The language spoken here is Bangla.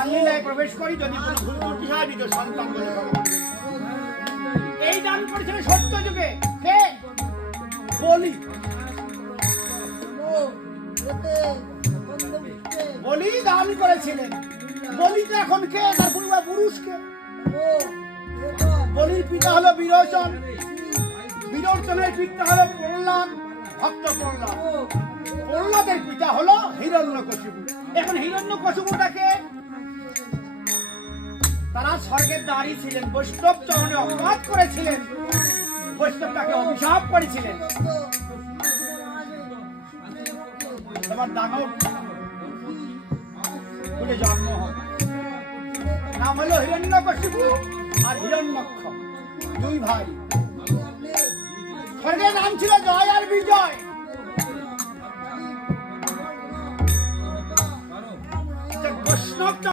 দানলীলায় প্রবেশ করি, যদি কোনো ভুল ত্রুটি হয় নিজ সন্তান বলে ভগবান। এই দান করেছিলেন সত্য যুগে কে? বলি। বলি দান করেছিলেন। বলি তো এখন কে? তার পূর্বপুরুষ কে? বলির পিতা হলো বিরোচন, বিরোচনের পিতা হলো প্রহ্লাদ, ভক্ত প্রহ্লাদ, প্রহ্লাদের পিতা হলো হিরণ্যকশিপু। এখন হিরণ্যকশিপুটাকে তারা স্বর্গের দ্বারী ছিলেন, বৈষ্ণব চরণে অপরাধ করেছিলেন, বৈষ্ণবটাকে অভিশাপ করেছিলেন। তোমার দানব বলে জন্ম হয়, নাম হলো হিরণ্যকশিপু আর হিরণ্যক্ষ, দুই ভাই। স্বর্গের নাম ছিল জয় আর বিজয়। বৈষ্ণব